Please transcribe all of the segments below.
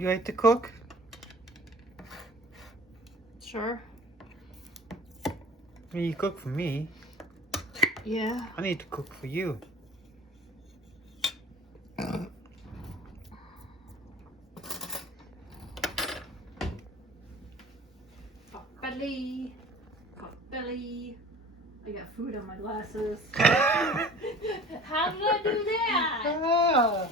You like to cook? Sure. I mean, you cook for me. Yeah. I need to cook for you. Belly. Belly. I got food on my glasses. How did I do that? Ah.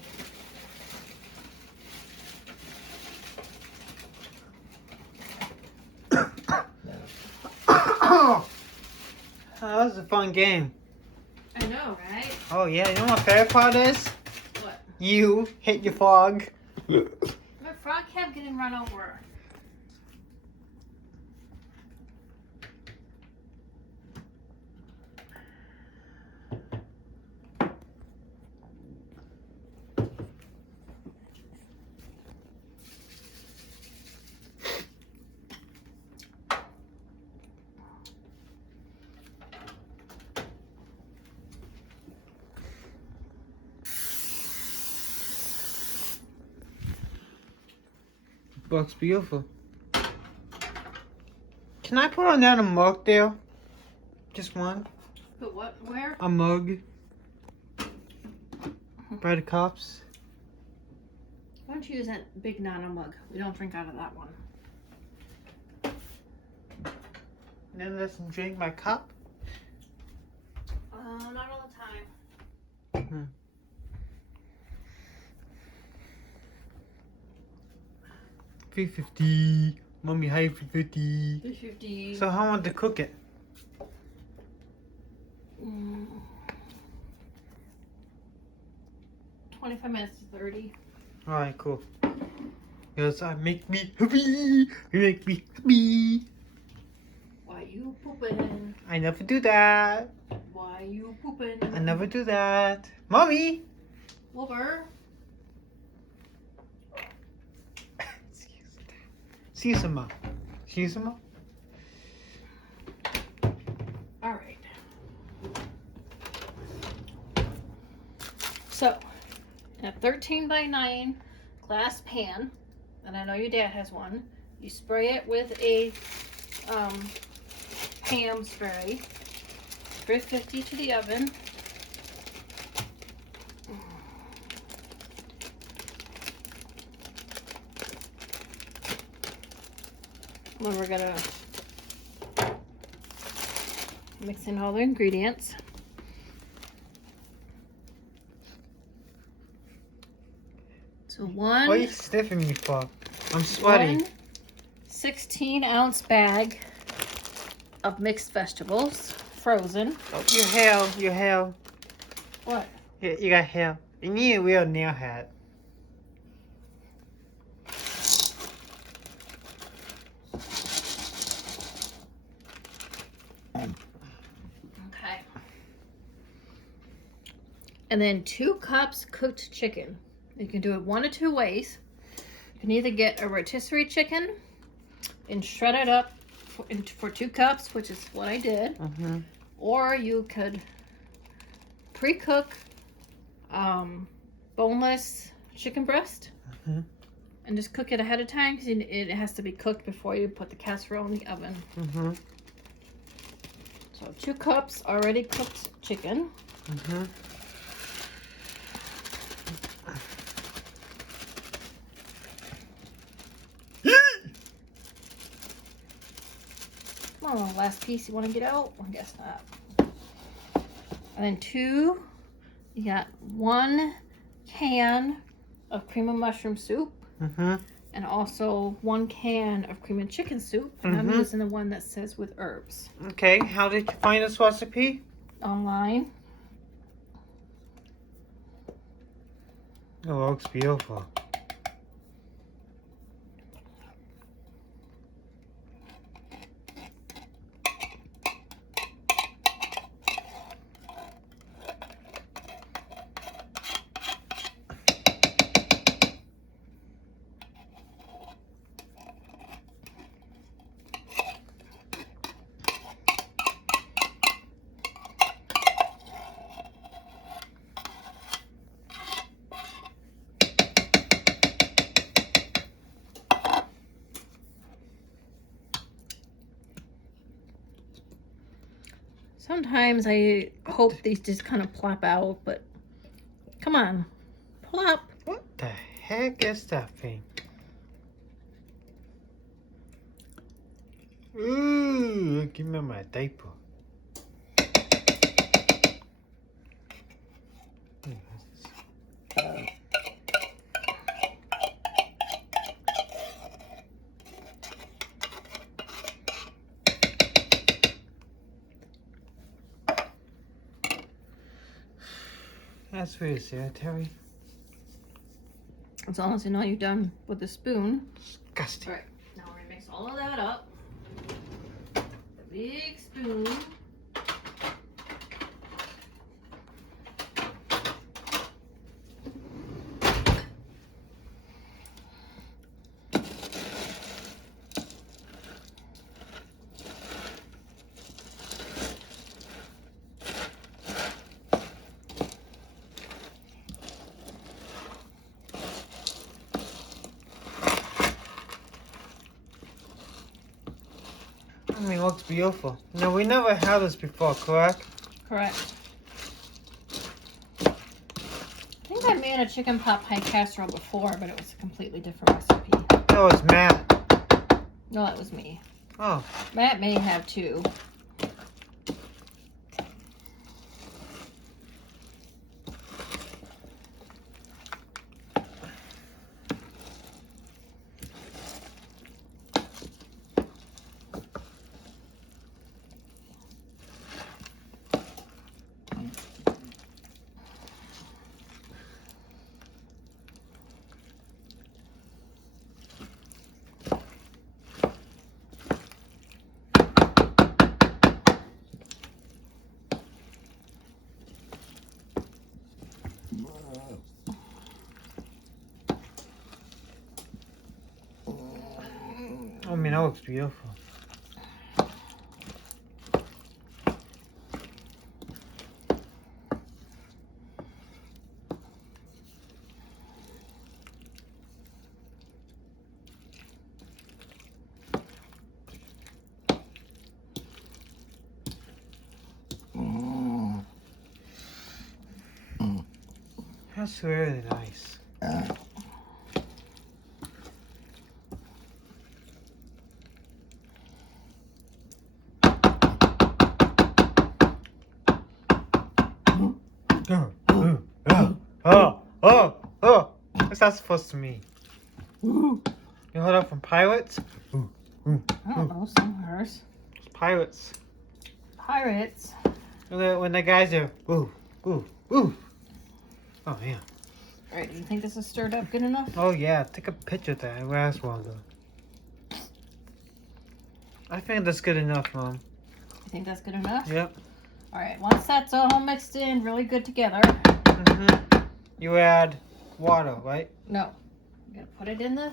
That was a fun game. I know, right? Oh yeah, you know what my favorite part is? What? You hit your frog. My frog kept getting run over. Looks beautiful. Can I put on that a mug there? Just one? But what? Where? A mug. By the cups. Why don't you use that big Nano mug? We don't drink out of that one. And then let them drink my cup. Not all the time. 350. Mommy, hi 350. 350. So how want to cook it? 25 minutes to 30. Alright, cool. Because I make me happy. You make me happy. Why you pooping? I never do that. Why you pooping? I never do that. Mommy! Wolver. Excuse me. Excuse me. All right. So, in a 13 by 9 glass pan, and I know your dad has one, you spray it with a Pam spray. 350 to the oven. Then we're gonna mix in all the ingredients. So What are you sniffing me for? I'm sweaty. 16-ounce bag of mixed vegetables, frozen. Oh, your hair. What? You got hair. You need a real nail hat. Okay. And then 2 cups cooked chicken. You can do it one of 2 ways. You can either get a rotisserie chicken and shred it up for 2 cups, which is what I did. Or you could pre-cook boneless chicken breast and just cook it ahead of time because it has to be cooked before you put the casserole in the oven. So 2 cups already cooked chicken. Come on, last piece you want to get out? I guess not. And then 2, you got 1 can of cream of mushroom soup. And also 1 can of cream of chicken soup. And I'm using the one that says with herbs. Okay, how did you find this recipe? Online. Oh, it looks beautiful. Sometimes I hope these just kind of plop out, but come on, plop. What the heck is that thing? Ooh, give me my diaper. That's weird, Sarah Terry. As long as you know you're done with the spoon. Disgusting. Alright, now we're gonna mix all of that up. The big spoon. I mean, it looks beautiful. No, we never had this before, correct? Correct. I think I made a chicken pot pie casserole before, but it was a completely different recipe. That was Matt. No, that was me. Oh. Matt may have too. I mean, that looks beautiful. That's really nice. Oh! What's that supposed to mean? You heard that from pirates? I don't know, somewheres. It's pirates. Pirates. When the guys are ooh. Oh yeah. Alright, do you think this is stirred up good enough? Oh yeah, take a picture of that. It lasts longer. I think that's good enough, Mom. You think that's good enough? Yep. Alright, once that's all mixed in really good together. You add water, right? No. I'm gonna put it in the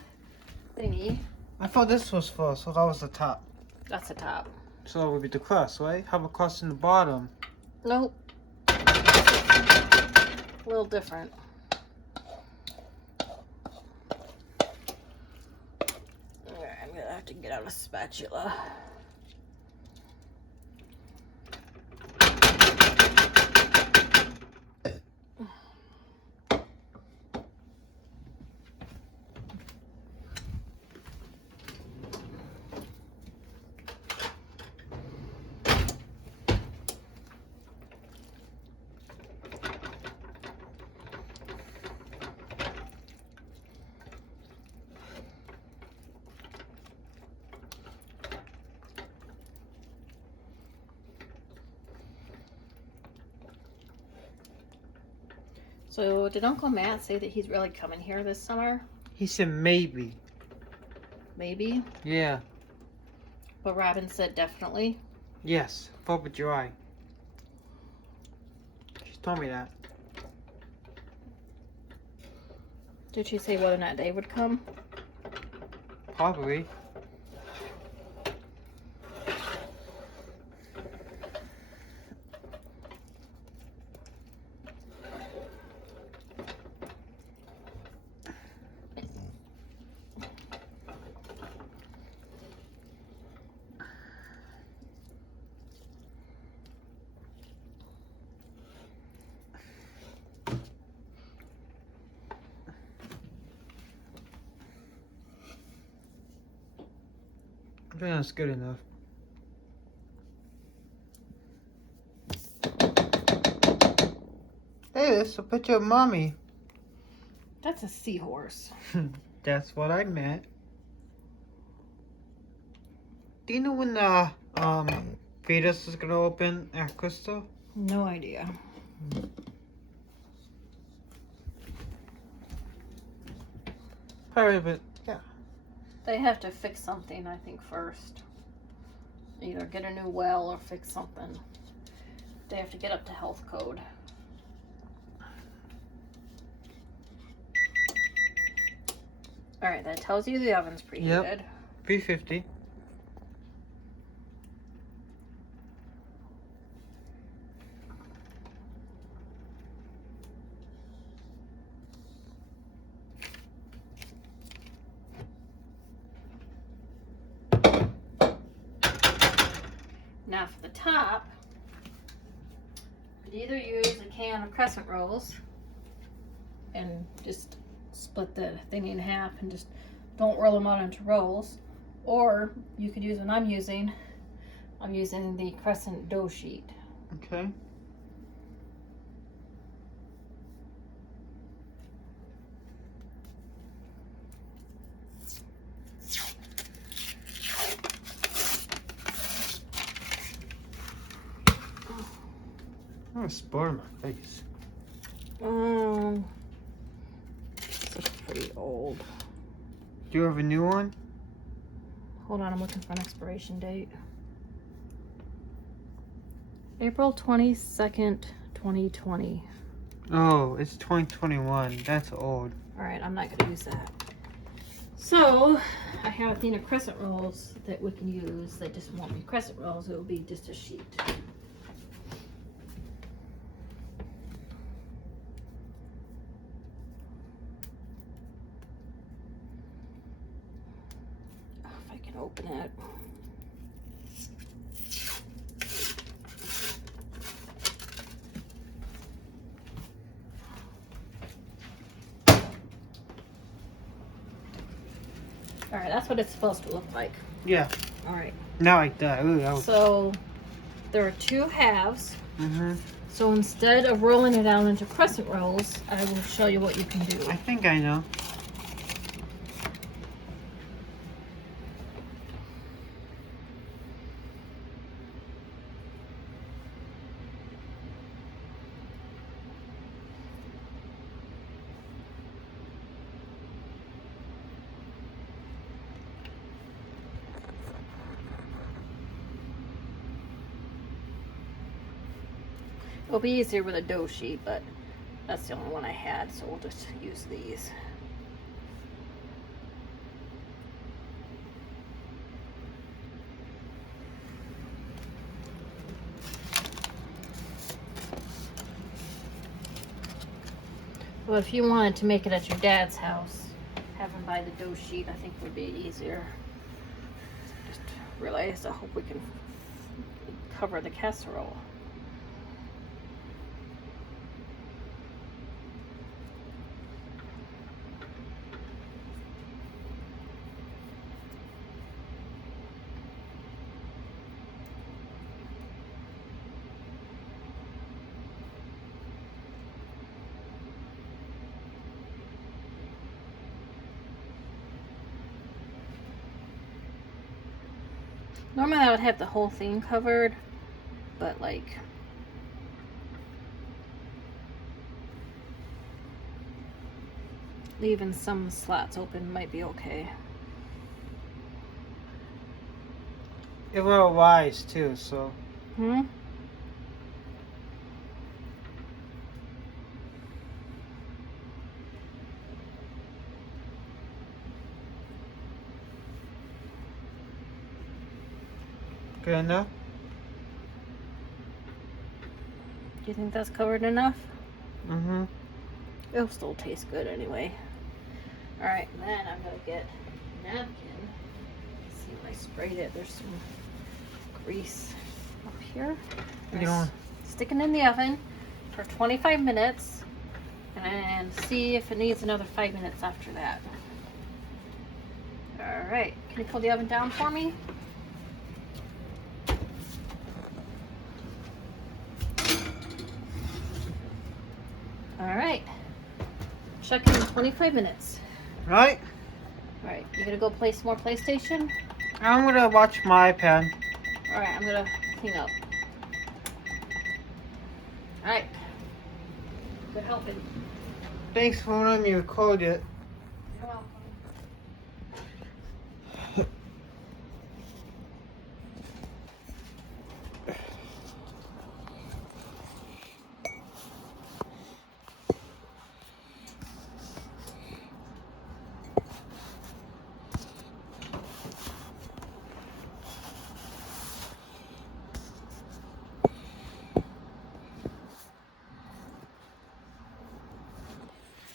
thingy. I thought this was first, so that was the top. That's the top. So it would be the crust, right? Have a crust in the bottom. Nope. A little different. Alright, I'm gonna have to get out a spatula. So, did Uncle Matt say that he's really coming here this summer? He said maybe. Maybe. Yeah. But Robin said definitely. Yes. 4th of July. She told me that. Did she say whether or not Dave would come? Probably. I think that's good enough. Hey, that's a picture of mommy. That's a seahorse. That's what I meant. Do you know when the fetus is gonna open at Crystal? No idea. Probably, but yeah. They have to fix something, I think, first. Either get a new well or fix something. They have to get up to health code. Alright, that tells you the oven's preheated. Yep. 350. Now for the top, you could either use a can of crescent rolls and just split the thing in half and just don't roll them out into rolls, or you could use what I'm using the crescent dough sheet. Okay. I'm gonna spot on my face. This is pretty old. Do you have a new one? Hold on, I'm looking for an expiration date. April 22nd, 2020. Oh, it's 2021. That's old. Alright, I'm not gonna use that. So, I have a thing of crescent rolls that we can use. They just won't be crescent rolls, it will be just a sheet. If I can open it. Alright, that's what it's supposed to look like. Yeah. Alright. Not like that. Ooh, that was... So, there are two halves. Mm-hmm. So instead of rolling it out into crescent rolls, I will show you what you can do. I think I know. It'll be easier with a dough sheet, but that's the only one I had, so we'll just use these. Well, if you wanted to make it at your dad's house, have him buy the dough sheet, I think would be easier. Just realized, I hope we can cover the casserole. Normally I would have the whole thing covered, but like leaving some slots open might be okay. It will rise too, so. Hmm? Good enough? Do you think that's covered enough? Mm-hmm. It'll still taste good anyway. Alright, then I'm gonna get a napkin. Let's see if I sprayed it. There's some grease up here. You know, Stick it in the oven for 25 minutes and see if it needs another 5 minutes after that. Alright, can you pull the oven down for me? All right. Check in 25 minutes. Right? All right, you gonna go play some more PlayStation? I'm gonna watch my iPad. All right, I'm gonna clean up. All right. Good helping. Thanks for letting me record it. You're welcome.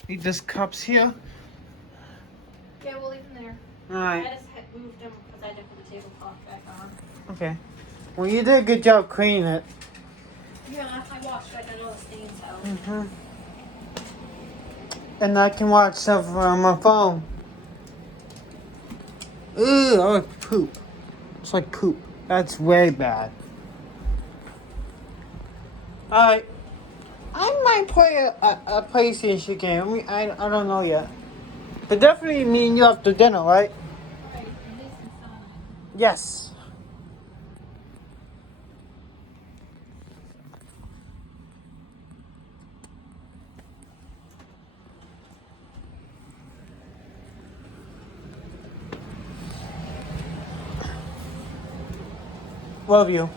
Leave this cups here. Yeah, we'll leave them there. Alright. I just had moved them because I didn't put the tablecloth back on. Okay. Well, you did a good job cleaning it. Yeah, I washed. I got all the stains out. Mm-hmm. And I can watch stuff on my phone. Ooh, I like poop. It's like poop. That's way bad. Alright. I might play a PlayStation game. I mean, I don't know yet. But definitely me and you after dinner, right? Alright, Mason Sonic. Yes. Love you.